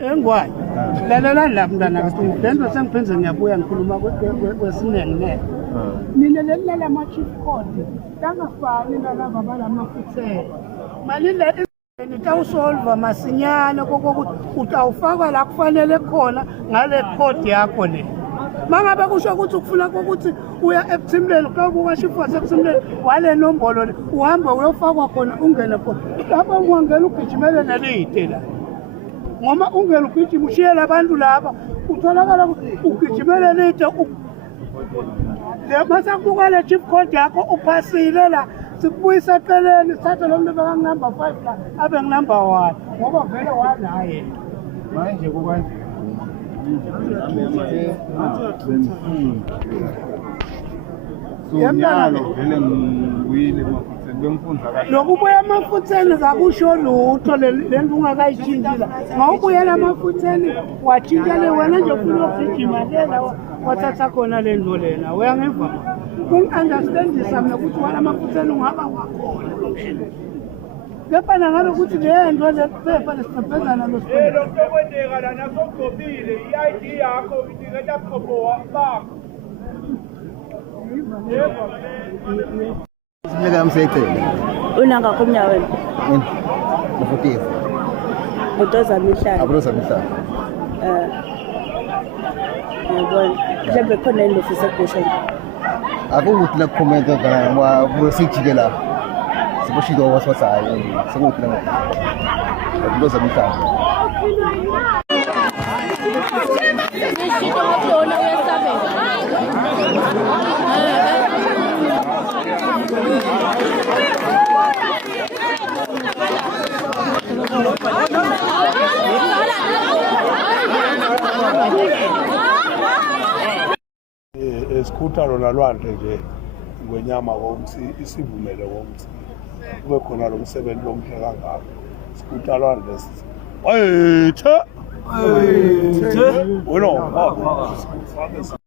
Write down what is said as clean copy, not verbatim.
Engwayo lalela la mntana kaSibu lento sengiphenze ngiyabuya ngikhuluma kwesinenge ne mina lelala ama chief court kangafani nalaba balamafuthela mali le nitawusolva masinyane kokuthi utawufaka la kufanele khona ngale court yakho le mangabe kusho ukuthi ukufuna ukuthi uya eButhimleni ukabuka chief waseButhimleni wale nombolo le uhamba uyofakwa khona ungene khona lapha ungangena ugijimele nelide la ngoma ungena ugijima ushiyela abantu laba utholakala ugijimele lide masakubuka le chief court yakho uphasile la sikubuyisa eceleni sithathe lo muntu beka number 5 la abe number 1 ngoba vele wala yena manje kukwanje yemntana vele ngiyile mafutheni bemfundza kahle nokubuya emafutheni kakusho lutho lento ungakayitshintshi la ngawubuyela emafutheni watshintshele wena nje ufuna ukugijima lela wathatha khona le nto lena uyangiva kungi-understandisa mina ukuthi wena amafutheni ungaba wakhona kepha nangalo ukuthi le nto lephepha lesiqephezana lelo sokwendeka lana sokugqobile i-ID yakho iniketa qhobo bakho Sinyaka yamsecela. Unanga kumnya wena. Mfutifu. Budoza mihlala. Abudoza mihlala. Yabona. Mhlawumbe khona into ofisa kusho. Akukuthi la comment kana wa busijike la. Siboshilo waswasayo. Sekuthi la. Abudoza mihlala. Esikuthalo nalwandle nje ngwenyama komsi isivumele komsi kube khona lo msebenzi omhle kangaka sikuthalwandle ayithe wena